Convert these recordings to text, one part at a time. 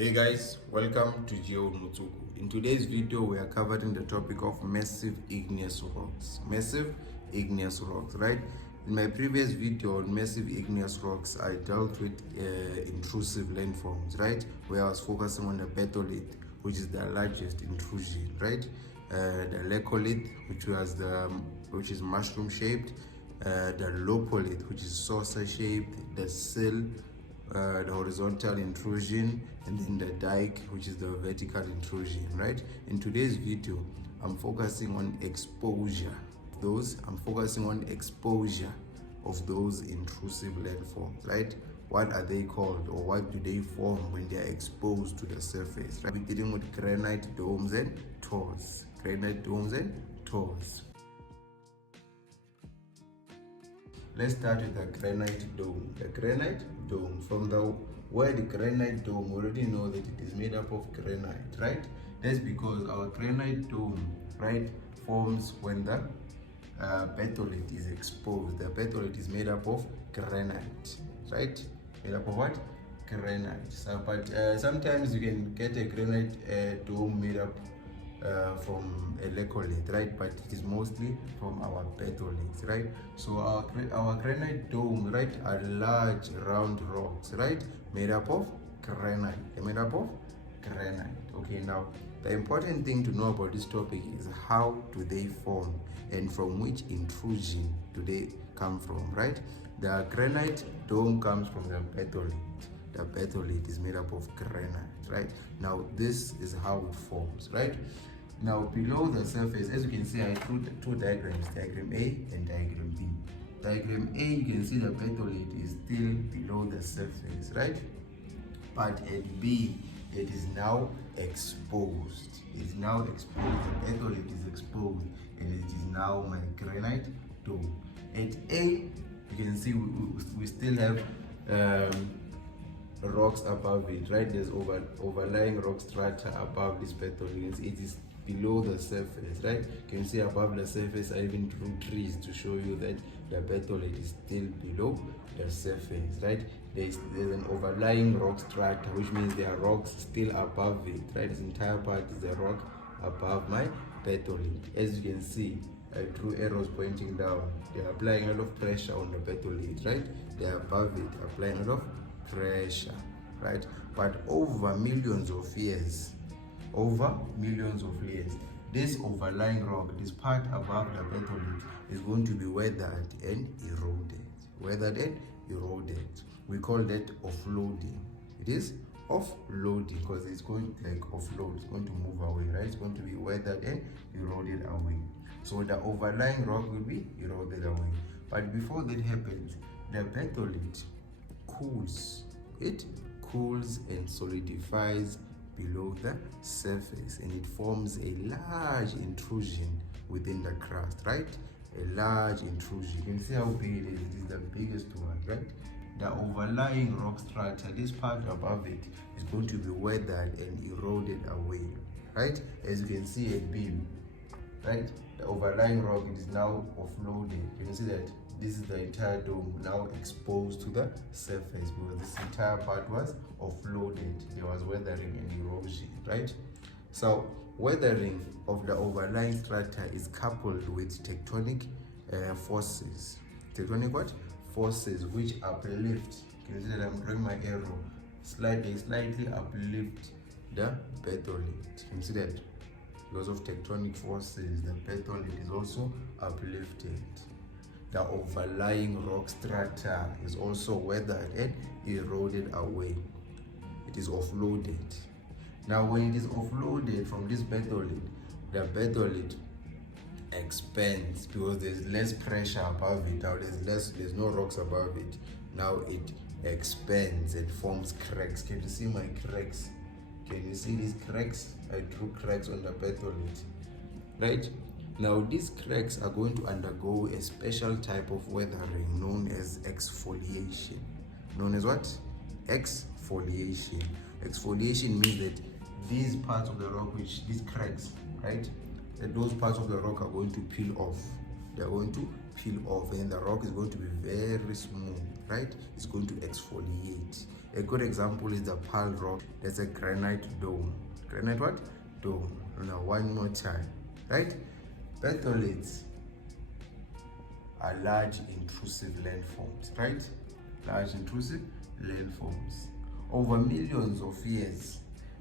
Hey guys, welcome to Geo Mutsuku. In today's video, we are covering the topic of massive igneous rocks. Massive igneous rocks, right? In my previous video on massive igneous rocks, I dealt with intrusive landforms, right? Where I was focusing on the batholith, which is the largest intrusion, right? The laccolith, which is mushroom shaped, the laccolith, which is saucer shaped, the sill, the horizontal intrusion, and then the dike, which is the vertical intrusion, right? In today's video, I'm focusing on exposure of those intrusive landforms, right? What are they called, or what do they form when they are exposed to the surface, right? We're dealing with granite domes and tors. Let's start with the granite dome. The granite dome, from the word granite dome, we already know that it is made up of granite, right? That's because our granite dome, right, forms when the batholith is exposed. The batholith is made up of granite, right? Made up of what? Granite. So, but sometimes you can get a granite dome made up from a laccolith, right? But it is mostly from our batholiths, right? So our granite dome, right, are large round rocks, right, made up of granite. They're made up of granite. Okay, now the important thing to know about this topic is how do they form and from which intrusion do they come from, right? The granite dome comes from the batholith. The batholith is made up of granite, right? Now this is how it forms, right? Now below the surface, as you can see, I drew two diagrams, diagram A and diagram B. Diagram A, you can see the batholith is still below the surface, right? But at B, it is now exposed. It is now exposed. The batholith is exposed, and it is now my granite dome. At A, you can see we still have rocks above it, right? There's overlying rock strata above this batholith. It is below the surface, right? You can see above the surface, I even drew trees to show you that the batholith is still below the surface, right? There's an overlying rock strata, which means there are rocks still above it, right? This entire part is a rock above my batholith. As you can see, I drew arrows pointing down. They're applying a lot of pressure on the batholith, right? They're above it, applying a lot of pressure, right? But over millions of years, this overlying rock, this part above the batholith, is going to be weathered and eroded. We call that offloading. It is offloading because it's going like offload. It's going to move away, right? It's going to be weathered and eroded away. So the overlying rock will be eroded away. But before that happens, the batholith cools. It cools and solidifies below the surface, and it forms a large intrusion within the crust, right? A large intrusion. You can see how big it is. It is the biggest one, right? The overlying rock strata, this part above it, is going to be weathered and eroded away, right? As you can see at B, right? The overlying rock, it is now offloaded. You can see that this is the entire dome now exposed to the surface because this entire part was offloaded. There was weathering and erosion, right? So weathering of the overlying strata is coupled with tectonic forces. Tectonic what? Forces which uplift. You can see that I'm drawing my arrow. Slightly uplift the batholith. You can see that because of tectonic forces, the batholith is also uplifted. The overlying rock strata is also weathered and eroded away. It is offloaded. Now when it is offloaded from this batholith, the batholith expands because there's less pressure above it. Now there's no rocks above it. Now it expands and forms cracks. Can you see my cracks? Can you see these cracks? I drew cracks on the batholith, right? Now these cracks are going to undergo a special type of weathering known as exfoliation. Known as what? Exfoliation. Exfoliation means that these parts of the rock, these cracks, right? That those parts of the rock are going to peel off. They're going to peel off, and the rock is going to be very smooth, right? It's going to exfoliate. A good example is the pearl rock. That's a granite dome. Granite what? Dome. Now one more time, right? Batholiths are large intrusive landforms, right? Large intrusive landforms. Over millions of years,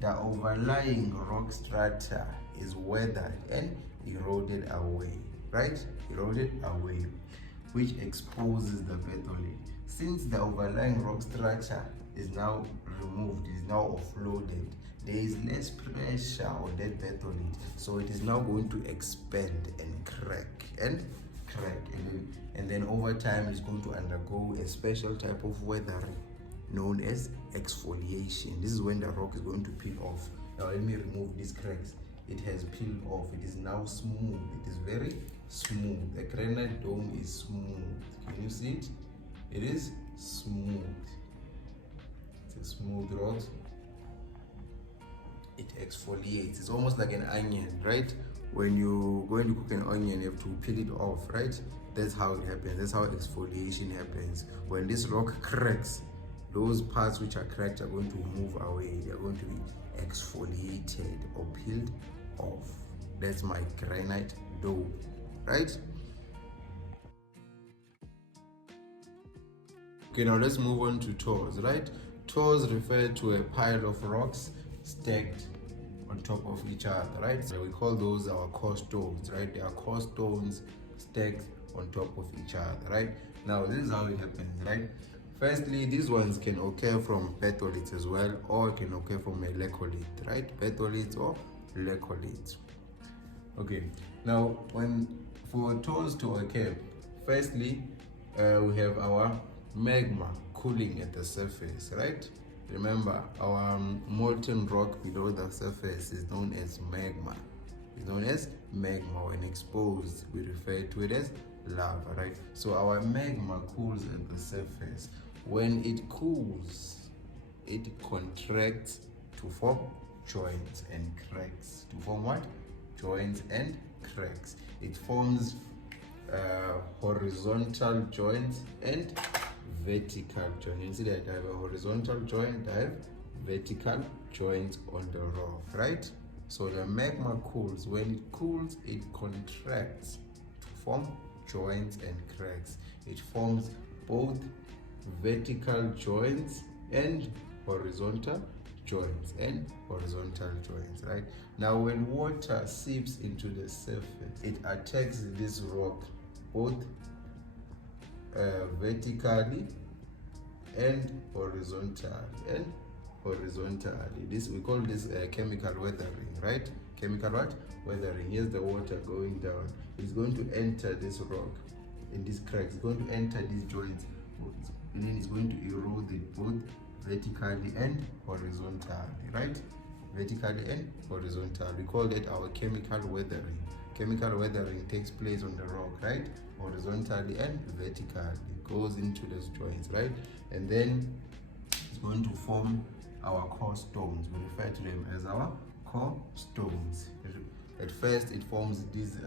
the overlying rock strata is weathered and eroded away, right? Eroded away, which exposes the batholith. Since the overlying rock structure is now removed, is now offloaded, there is less pressure on that batholith, so it is now going to expand and crack and then over time it's going to undergo a special type of weathering known as exfoliation. This is when the rock is going to peel off. Now let me remove these cracks. It has peeled off. It is now smooth. It is very smooth. The granite dome is smooth. Can you see it? It is smooth. It's a smooth rock. It exfoliates. It's almost like an onion, right? When you're going to cook an onion, you have to peel it off, right? That's how it happens. That's how exfoliation happens. When this rock cracks, those parts which are cracked are going to move away. They are going to be exfoliated or peeled off. That's my granite dome, right? Okay, now let's move on to tors, right? Tors refer to a pile of rocks stacked on top of each other, right? So we call those our core stones, right? They are core stones stacked on top of each other, right? Now this is how it happens, right? Firstly, these ones can occur from batholiths as well, or can occur from a laccolith, right? Batholiths or laccoliths. Okay, now for tors to occur, firstly, we have our magma cooling at the surface, right? Remember, our molten rock below the surface is known as magma. It's known as magma. When exposed, we refer to it as lava, right? So our magma cools at the surface. When it cools, it contracts to form joints and cracks. To form what? Joints and cracks. It forms horizontal joints and vertical joint. You see that I have a horizontal joint, I have vertical joints on the rock, right? So the magma cools. When it cools, it contracts to form joints and cracks. It forms both vertical joints and horizontal joints right? Now when water seeps into the surface, it attacks this rock both vertically and horizontally. This, we call this chemical weathering, right? Chemical what? Weathering. Here's the water going down. It's going to enter this rock in these cracks. It's going to enter these joints, and then it's going to erode it both vertically and horizontally, right? Vertically and horizontally. We call that our chemical weathering. Chemical weathering takes place on the rock, right? Horizontally and vertically. It goes into those joints, right? And then it's going to form our core stones. We refer to them as our core stones. At first, it forms these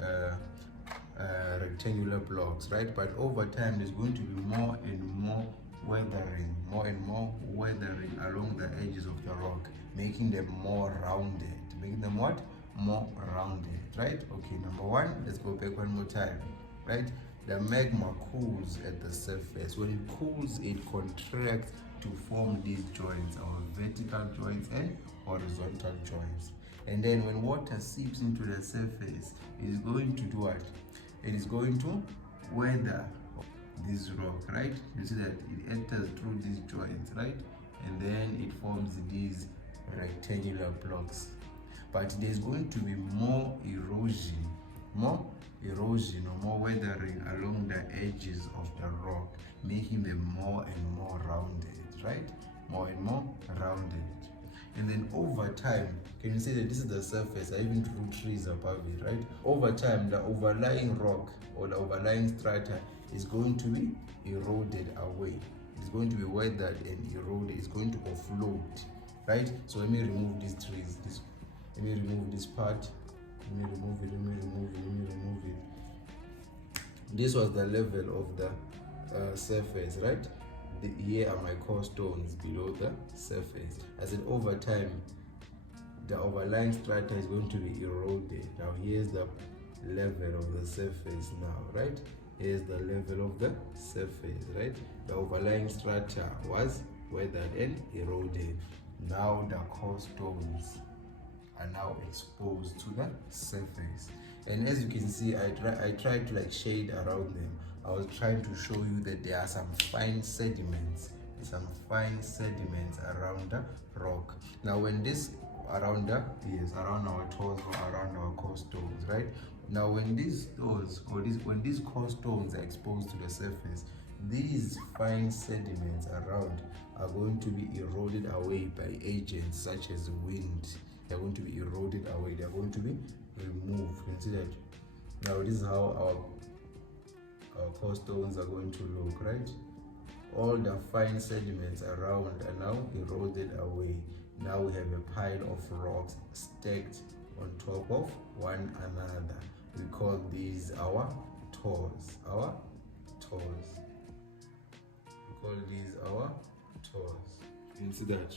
rectangular blocks, right? But over time, there's going to be more and more weathering along the edges of the rock, making them more rounded. Making them what? More rounded, right? Okay, number one, let's go back one more time, right? The magma cools at the surface. When it cools, it contracts to form these joints, our vertical joints and horizontal joints. And then when water seeps into the surface, it is going to do what? It is going to weather this rock, right? You see that it enters through these joints, right? And then it forms these rectangular blocks. But there's going to be more erosion or more weathering along the edges of the rock, making them more and more rounded, right? More and more rounded. And then over time, can you see that this is the surface? I even drew trees above it, right? Over time, the overlying rock or the overlying strata is going to be eroded away. It's going to be weathered and eroded. It's going to offload, right? So let me remove these trees. Let me remove this part. Let me remove it. This was the level of the surface, right? Here are my core stones below the surface. I said over time, the overlying strata is going to be eroded. Now here's the level of the surface now, right? Here's the level of the surface, right? The overlying strata was weathered and eroded. Now the core stones are now exposed to the surface. And as you can see, I tried to like shade around them. I was trying to show you that there are some fine sediments around the rock. Now when this around our toes or around our core stones, right? Now when these stones when these core stones are exposed to the surface, these fine sediments around are going to be eroded away by agents such as wind. They're going to be eroded away, they're going to be removed. You can see that. Now this is how our core stones are going to look, right? All the fine sediments around are now eroded away. Now we have a pile of rocks stacked on top of one another. We call these our tors. We call these our tors. You can see that.